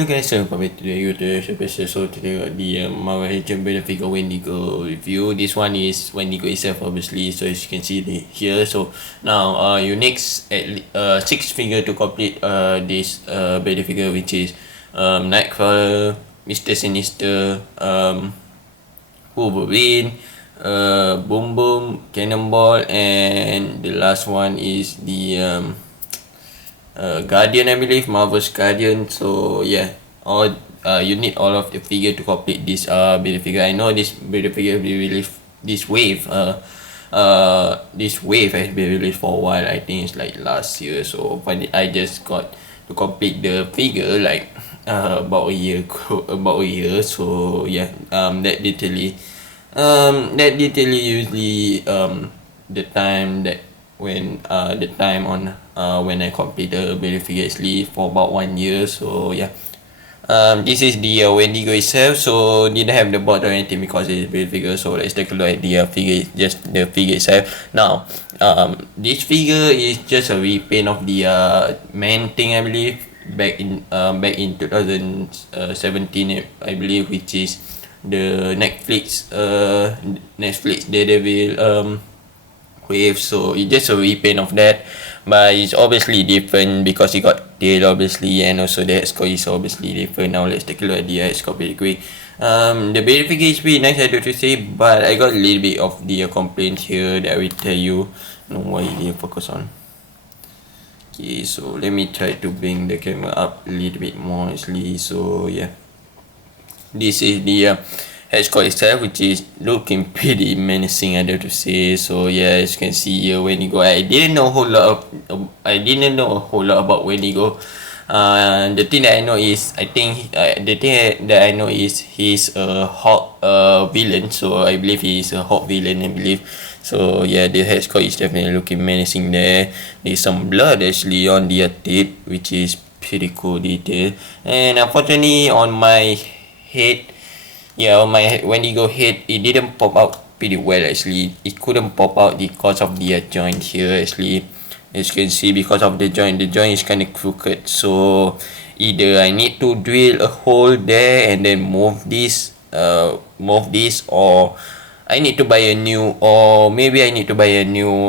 Hello guys, so welcome back to the YouTube special. So today got the Marvel Agent Better Figure Wendigo review. This one is Wendigo itself, obviously. So as you can see here. So now you next at 6 figure to complete this Better Figure, which is Nightcrawler, Mr. Sinister, Wolverine, Boom Boom, Cannonball, and the last one is the Guardian, I believe, Marvel's Guardian. So yeah, all you need all of the figure to complete this build figure. I know this build figure will be released, this wave has been released for a while. I think it's like last year. So I just got to complete the figure like about a year So yeah, that detail usually the time that when the time on when I complete the build figure actually for about 1 year. So yeah, this is the Wendigo itself. So didn't have the bot or anything because it's build figure. So let's take a look at the figure, just the figure itself. Now this figure is just a repaint of the main thing, I believe, back in 2017, I believe, which is the Netflix Daredevil wave. So it's just a repaint of that, but it's obviously different because it got tail, obviously, and also the head score is obviously different. Now let's take a look at the head score pretty quick. The basic figure is pretty nice, I do to say, but I got a little bit of the complaints here that I will tell you. No, why you focus on. Okay, so let me try to bring the camera up a little bit more actually. So yeah, this is the head score itself, which is looking pretty menacing, I have to say. So yeah, as you can see here, Wendigo. I didn't know a whole lot about Wendigo. The thing that I know is, he's a Hawk villain. So I believe he's a Hawk villain, I believe. So yeah, the head score is definitely looking menacing there. There's some blood actually on the tape, which is pretty cool detail. And unfortunately on my head, on my Wendigo head, it didn't pop out pretty well actually. It couldn't pop out because of the joint here actually. As you can see, because of the joint is kind of crooked. So either I need to drill a hole there and then move this, or I need to buy a new,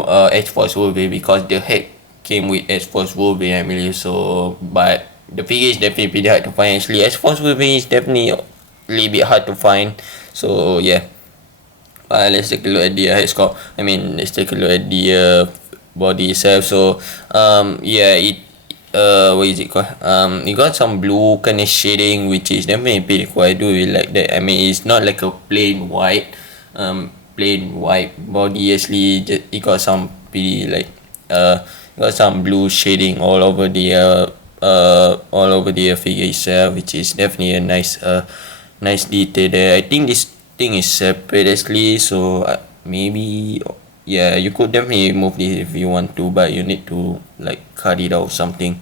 X-Force Wolverine, because the head came with X-Force Wolverine, I believe. So but the figure is definitely pretty hard to find actually. X-Force Wolverine is definitely a little bit hard to find. So yeah, let's take a look at the head score. Let's take a look at the body itself. So what is it called? It got some blue kind of shading, which is definitely pretty cool. I do really like that. It's not like a plain white body actually. It got some pretty got some blue shading all over the figure itself, which is definitely a nice detail there. I think this thing is separate actually. So maybe, yeah, you could definitely move this if you want to, but you need to cut it out or something.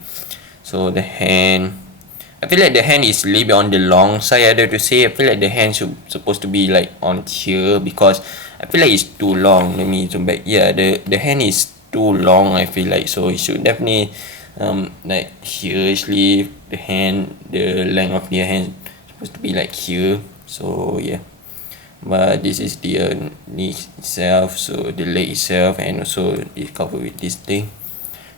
So the hand, I feel like the hand is a little bit on the long side, I have to say. I feel like the hand supposed to be on here, because I feel like it's too long. Let me zoom back. Yeah, the hand is too long, I feel like. So it should definitely here actually. The length of the hand supposed to be here. So yeah, but this is the knee itself, so the leg itself, and also it's covered with this thing.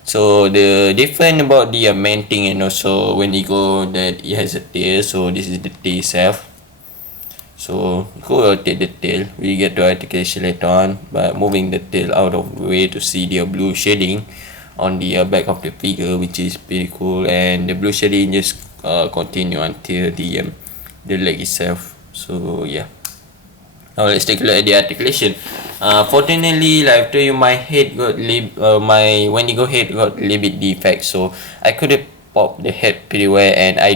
So the different about the main thing, and also when you go that it has a tail. So this is the tail itself. So go rotate the tail. We get to articulation later on, but moving the tail out of the way to see the blue shading on the back of the figure, which is pretty cool. And the blue shading just continue until the leg itself. So yeah, now let's take a look at the articulation. Fortunately, like I told you, my Wendigo head got a little bit defect, so I couldn't pop the head pretty well, and I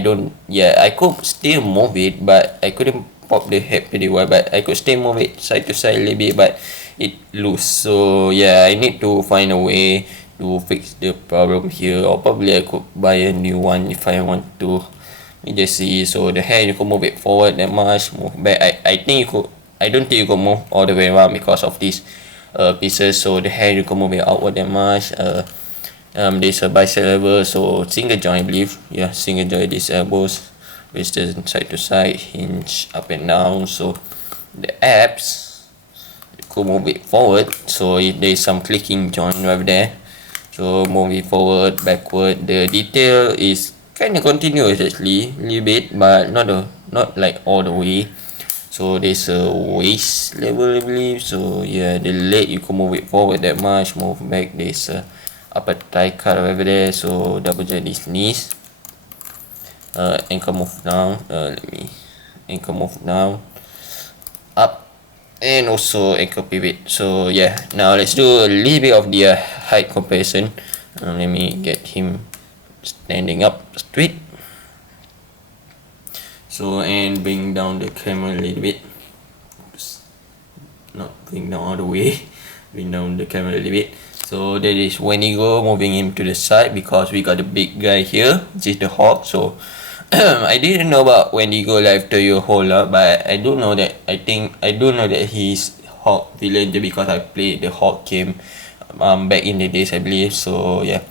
could still move it, but I couldn't pop the head pretty well, but I could still move it side to side a little bit, but it loose. So yeah, I need to find a way to fix the problem here, or probably I could buy a new one if I want to. You just see, so the hair, you can move it forward that much, move back. I don't think you can move all the way around because of these pieces. So the hair, you can move it outward that much. There's a bicep level, so single joint, I believe. Yeah, single joint these elbows. twisted side to side, hinge up and down. So the abs, you could move it forward. So if there's some clicking joint right there, so move it forward, backward. The detail is kind of continuous actually, a little bit, but not like all the way. So there's a waist level, I believe. So yeah, the leg you can move it forward that much, move back. There's a upper thigh cut over there. So double joint these knees. Ankle move down. Ankle move down, up, and also ankle pivot. So yeah, now let's do a little bit of the height comparison. Let me get him standing up straight. So, and bring down the camera a little bit. Oops. Not bring down all the way. Bring down the camera a little bit. So that is Wendigo, moving him to the side because we got the big guy here, which is the Hawk. So I didn't know about Wendigo like to you a whole lot, but I do know that he's Hawk villain just because I played the Hawk game back in the days, I believe. So yeah.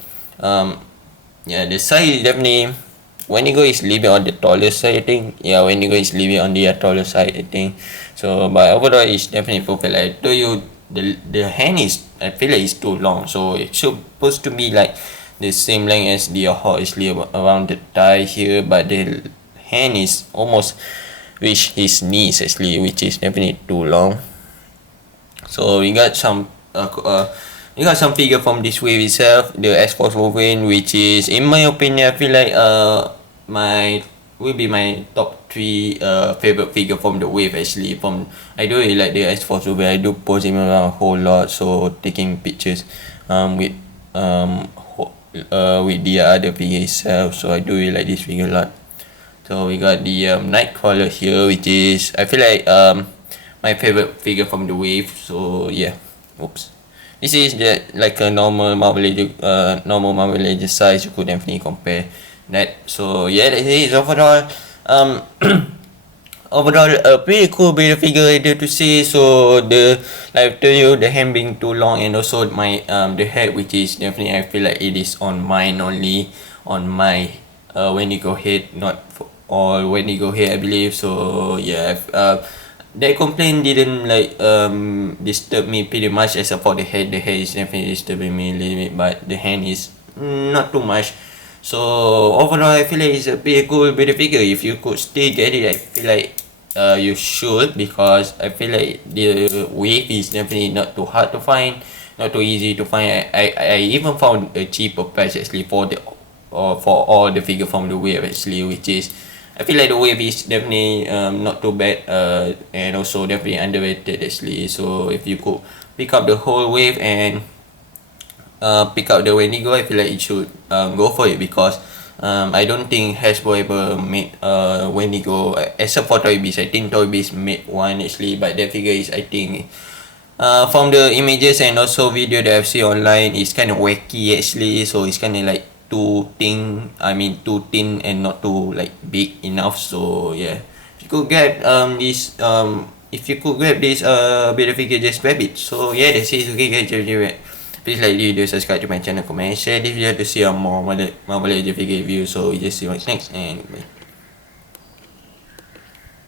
Yeah, the size is definitely Wendigo is living on the taller side, I think. Yeah, Wendigo is living on the taller side, I think. So, but overall, it's definitely perfect. Like I told you, the hand is, I feel like it's too long. So it's supposed to be like the same length as the Hawk, actually around the thigh here, but the hand is almost reach his knees actually, which is definitely too long. So we got some figure from this wave itself, the X-Force Wolverine, which is, in my opinion, I feel like will be my top 3 favorite figure from the wave actually. I do really like the X-Force Wolverine. I do post him around a whole lot, so taking pictures with the other figure itself. So I do really like this figure a lot. So we got the Nightcrawler here, which is, I feel like my favorite figure from the wave. So yeah, oops. This is like a normal Marvel Legends size. You could definitely compare that. So yeah, that is overall a pretty cool build figure I dare to say. So like I tell you, the hand being too long, and also my the head, which is definitely, I feel like it is on mine only, on my Wendigo head, not for all Wendigo head, I believe. So yeah, that complaint didn't like disturb me pretty much, except for the head. The head is definitely disturbing me a little bit, but the hand is not too much. So overall, I feel like it's a pretty cool bit of figure. If you could still get it, I feel like you should, because I feel like the wave is definitely not too hard to find, not too easy to find. I even found a cheaper price actually for all the figure from the wave actually, which is, I feel like the wave is definitely not too bad, and also definitely underrated actually. So if you could pick up the whole wave and pick up the Wendigo, I feel like you should go for it, because I don't think Hasbro ever made Wendigo except for Toy Biz. I think Toy Biz made one actually, but that figure is, I think, from the images and also video that I've seen online, it's kind of wacky actually. So it's kind of like too thin and not too like big enough. So yeah, if you could grab this bit of figure, just grab it. So yeah, that's it. Okay guys, please like the video, subscribe to my channel, comment, share this video to see more Marvel Legends figure review. So we just see what's next, and bye.